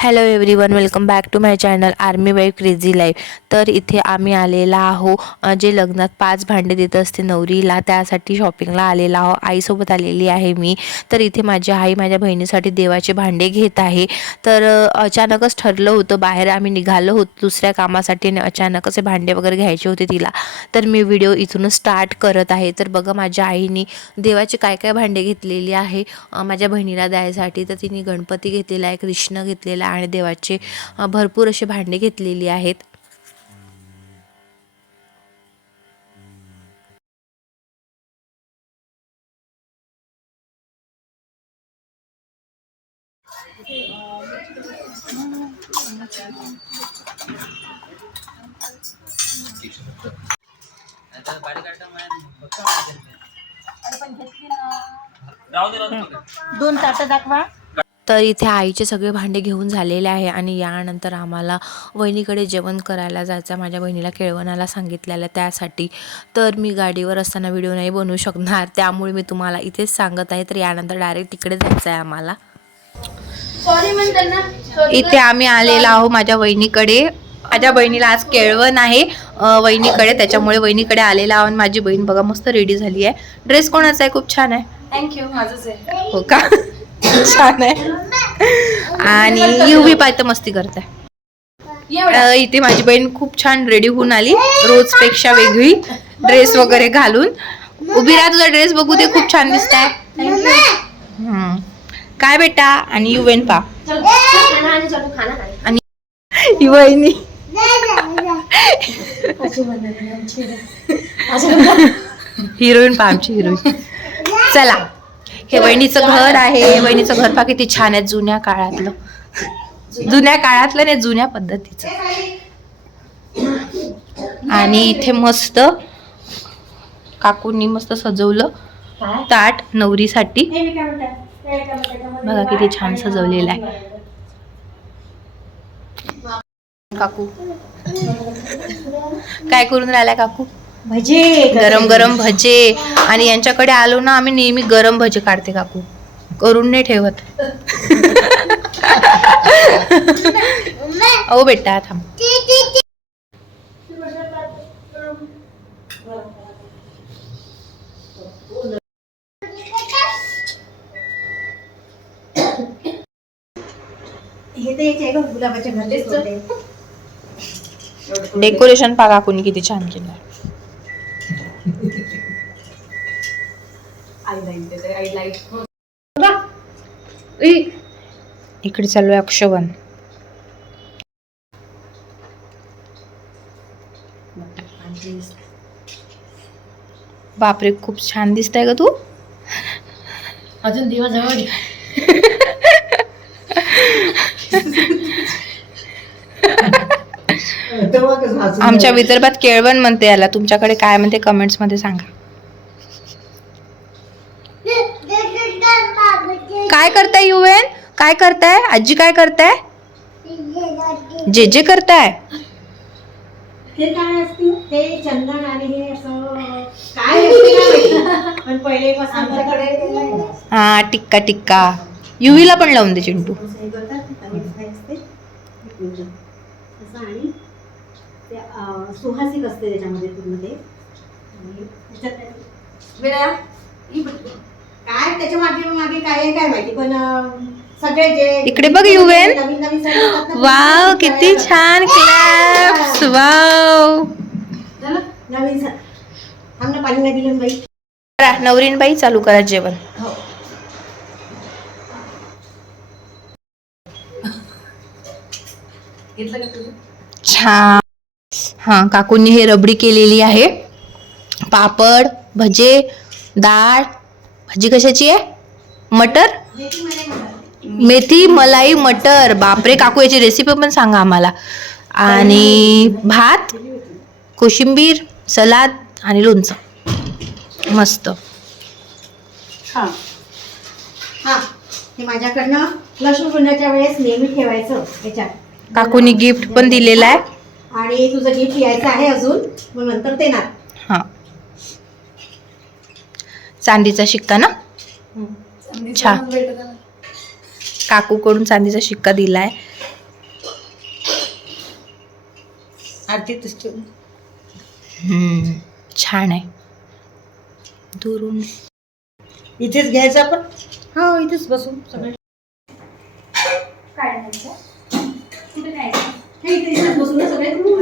Hello everyone welcome back to my channel army wife crazy life तर इथे आम्ही आलेला आहो जे लग्नात पाच भांडे देत असते नवरीला त्यासाठी शॉपिंगला आलेला आहो. आईसोबत आलेली आहे मी. तर इथे माझी आई माझ्या बहिणीसाठी देवाचे भांडे घेत आहे. तर अचानकच ठरलं होतं बाहेर आम्ही निघालो होतो दुसऱ्या कामासाठी आणि अचानकच हे भांडे वगैरे घ्यायचे होते तिला. तर मी व्हिडिओ इथूनच स्टार्ट करत आहे. तर बघा माझ्या आईने देवाचे काय काय भांडे घेतलेली आहे माझ्या बहिणीला द्यायसाठी. तर तिने गणपती घेतलेला आहे कृष्ण घेतलेला आहे आणि देवाचे भरपूर असे भांडे घेतलेली आहेत. दोन ताटं दाखवा. तर इथे आईचे सगळे भांडे घेऊन झालेले आहे आणि यानंतर आम्हाला वहिनीकडे जेवण करायला जायचं माझ्या बहिणीला केळवणाला सांगितलेलं त्यासाठी. तर मी गाडीवर असताना व्हिडिओ नाही बनवू शकणार. त्यामुळे मी तुम्हाला इथेच सांगत आहे. तर यानंतर डायरेक्ट तिकडे जायचं आहे आम्हाला इथे आम्ही आलेलो आहो माझ्या वहिनीकडे. माझ्या बहिणीला आज केळवण आहे. वहिनीकडे. त्याच्यामुळे वहिनीकडे आलेला आहो आणि माझी बहीण बघा मस्त रेडी झाली आहे. ड्रेस कोणाचा आहे? खूप छान आहे. थँक्यू माझंच आहे. हो का? छान आहे. आणि युवी पाय तर मस्ती करताय इथे माझी बहीण खूप छान रेडी होऊन आली रोजपेक्षा वेगळी ड्रेस वगैरे घालून. उभी राहा तुझा ड्रेस बघू दे खूप छान दिसत आहे काय बेटा? आणि युवेन पा. चल खाना आणि ही वहिनी हिरोईन पा आमची हिरोईन. चला. हे वहिनीचं घर आहे वहिनीचं घर पा किती छान आहे जुन्या काळातलं. जुन्या काळातलं नाही जुन्या पद्धतीचं. आणि इथे मस्त काकूंनी मस्त सजवलं ताट नवरीसाठी. बघा किती छान सजवलेलं आहे. काकू. काय करून राहिलाय काकू? भजे गरम गरम भजे. आणि यांच्याकडे आलो ना आम्ही नेहमी गरम भजे काढते काकू. करून नाही ठेवत. ओ बेटा थांब. हे तर याचे आहे गं, गुलाबाच्या इकडे चालू आहे अक्षवन. बापरे खूप छान दिसतंय का तू. अजून दिवस जवळ आमच्या विदर्भात केळवण म्हणते याला. तुमच्याकडे काय म्हणते कमेंट्समध्ये सांगा. काय करताय युवेन? काय करताय? आजी काय करताय? जे जे करताय. हे काय असते? ते चंदन आणि हे असं काय असते काय माहिती. पण पहिले आमच्याकडे हा टिक्का टिक्का. युवीला पण लावून दे चिंटू. हे करतात, ते तवीत काय असते एक मिनिट. असं आणि ते अं, सुहासिक असते त्याच्यामध्ये पूर्ण ते. आणि त्याच्यात बेटा, ही बघ. त्याच्यामागे मागे काय आहे काय माहिती पण सगळे जे इकडे बघ, युवेन. नवीन नवीन ना, वाव किती. छान क्लॅप्स वाव झालं? नवीन सण आम्हाला पाणी नाही दिलं ना बाई करा नवरीन बाई चालू करा जेवण हो घेतलं का तुझं छान हा काकूंनी हे रबडी केलेली आहे पापड भजे डाळ भाजी कशाची आहे? मटर? मेथी मलाई मटर. बापरे काकू याची रेसिपी पण सांगा आम्हाला. आणि भात कोशिंबीर सलाद आणि लोणचं. मस्त. हा. हा. हे माझ्याकडनं वेळेस नेहमी ठेवायचं याच्यात. काकूनी गिफ्ट पण दिलेलं आहे. आणि तुझं गिफ्ट यायचं आहे अजून मग नंतर देणार. हा. चांदीचा शिक्का ना? छान काकूकडून चांदीचा शिक्का दिलाय. हम्म, छान आहे. दुरून. इथेच घ्यायचं आपण? हो इथेच सगळे. हे इथे इथेच बसू ना. सगळे हो,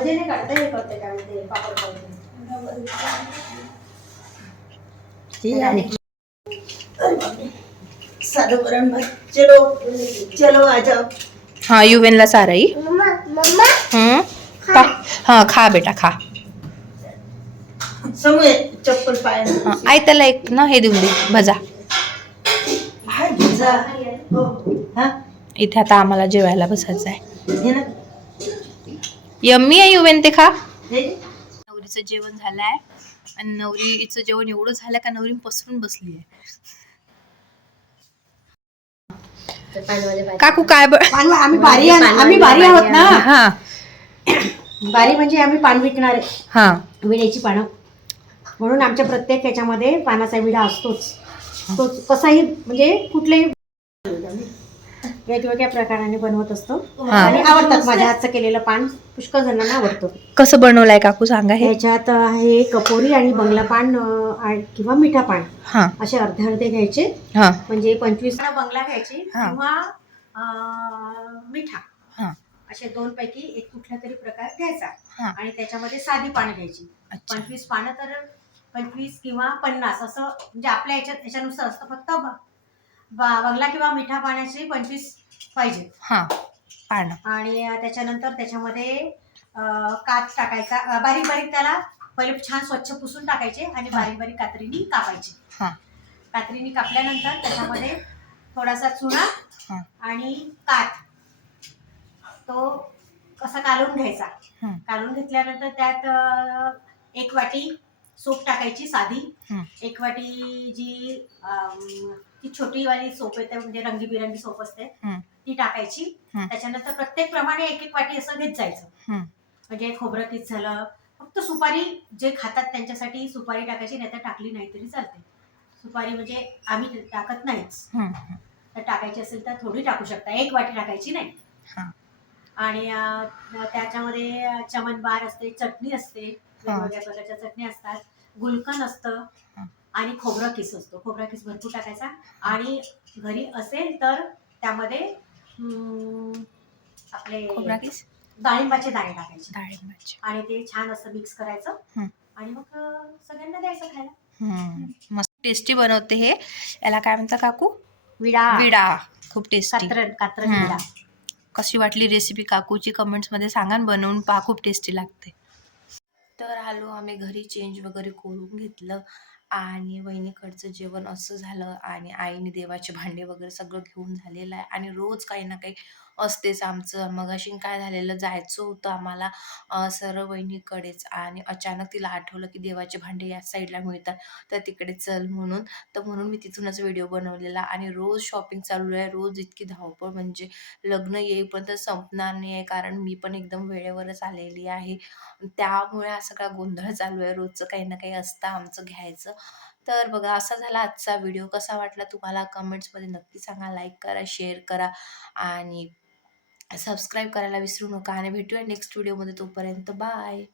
भजे नाही काढता हे करते काय म्हणते पापड साधं वरण भात. चलो चलो आ जाओ हा युवेनला साराई. हम्म, खा. हा खा बेटा खा. समोर चप्पल पाय हा, आई त्याला एक ना हे देऊन दे भजा. हाय भजा. हो. हा? इथे आता आम्हाला जेवायला बसायचं आहे ना. यम्मी आहे युवेन ते खा. हे नवरीचं जेवण झालंय. आणि नवरीचं जेवण एवढं झालं का नवरी पसरून बसली आहे. काकू काय आम्ही बारी आम्ही बारी आहोत ना? हा. बारी म्हणजे आम्ही पान विकणारे हा. विड्याची पानं. म्हणून आमच्या प्रत्येक याच्यामध्ये पानाचा विडा असतोच. तो कसाही म्हणजे कुठलेही वेगवेगळ्या प्रकाराने बनवत असतो. आणि आवडतात माझ्या हातचं केलेलं पान. पुष्कळ जणांना आवडतं. कसं बनवलंय काकू? सांगा हे. ह्याच्यात आहे कपोरी आणि बंगला पान आणि- किंवा मिठा पान. हा. असे अर्धे अर्धे घ्यायचे. हा. म्हणजे पंचवीस बंगला घ्यायची हा. किंवा अं, मिठा. हा. असे दोन पैकी एक कुठला तरी प्रकार घ्यायचा. हा. आणि त्याच्यामध्ये साधी पानं घ्यायची. अच्छा. पंचवीस पानं तर पंचवीस किंवा पन्नास असं म्हणजे आपल्या याच्यात याच्यानुसार असतं फक्त ब- बंगला किंवा मिठा पाण्याचे पंचवीस पाहिजे. हा पानं आणि त्याच्यानंतर त्याच्यामध्ये अं, कात टाकायचा अं, बारीक बारीक त्याला पहिले छान स्वच्छ पुसून टाकायचे आणि बारीक बारीक कात्रीनी कापायचे. हा. कात्रीनी कापल्यानंतर त्याच्यामध्ये थोडासा चुना हा. आणि काठ. तो कसा कालून घ्यायचा. काढून घेतल्यानंतर त्यात अं, एक वाटी सोप टाकायची साधी. एक वाटी जी ती छोटी वाली सोप येते म्हणजे रंगीबिरंगी सोप असते ती टाकायची. त्याच्यानंतर प्रत्येक प्रमाणे एक एक वाटी असं घेत जायचं. म्हणजे खोबरं किस झालं फक्त सुपारी जे खातात त्यांच्यासाठी सुपारी टाकायची नाही तर टाकली नाही तरी चालते. सुपारी म्हणजे आम्ही टाकत नाहीच. तर टाकायची असेल तर थोडी टाकू शकता. एक वाटी टाकायची नाही. हा. आणि अं, त्याच्यामध्ये चमनबार असते चटणी असते. वेगवेगळ्या प्रकारच्या चटणी असतात. गुलकन असतं. आणि खोबरा किस असतो. खोबरा किस भरपूर टाकायचा. आणि घरी असेल तर त्यामध्ये आपले खोबरा किस? डाळिंबाचे दाणे टाकायचे. डाळिंबाची. आणि ते छान असं मिक्स करायचं. आणि मग सगळ्यांना द्यायचं खायला. मस्त टेस्टी बनवते हे. याला काय म्हणता काकू? विडा. विडा. खूप टेस्टी कात्रण कात्रण. विडा. कशी वाटली रेसिपी काकूची कमेंट्समध्ये सांगा आणि बनवून पहा खूप टेस्टी लागते. तर आलो आम्ही घरी चेंज वगैरे करून घेतलं आणि वहिनीकडचं जेवण असं झालं आणि आईने देवाचे भांडे वगैरे सगळं घेऊन झालेलं आहे. आणि रोज काही ना काही असतेच आमचं. मगाशी काय झालेलं? जायचं होतं आम्हाला अं, सरळ वहिनीकडेच आणि अचानक तिला आठवलं की देवाचे भांडे या साईडला मिळतात तर तिकडे चल म्हणून. तर म्हणून मी तिथूनच व्हिडिओ बनवलेला आणि रोज शॉपिंग चालू आहे. रोज इतकी धावपळ म्हणजे लग्न येईपर्यंत संपणार नाही आहे कारण मी पण एकदम वेळेवरच आलेली आहे. त्यामुळे हा सगळा गोंधळ चालू आहे. रोजचं काही ना काही असतं आमचं घ्यायचं. तर बघा असा झाला आजचा व्हिडिओ. कसा वाटला तुम्हाला? कमेंट्समध्ये नक्की सांगा. लाईक करा शेअर करा आणि सबस्क्राईब करायला विसरू नका आणि भेटूया नेक्स्ट व्हिडिओमध्ये तोपर्यंत बाय.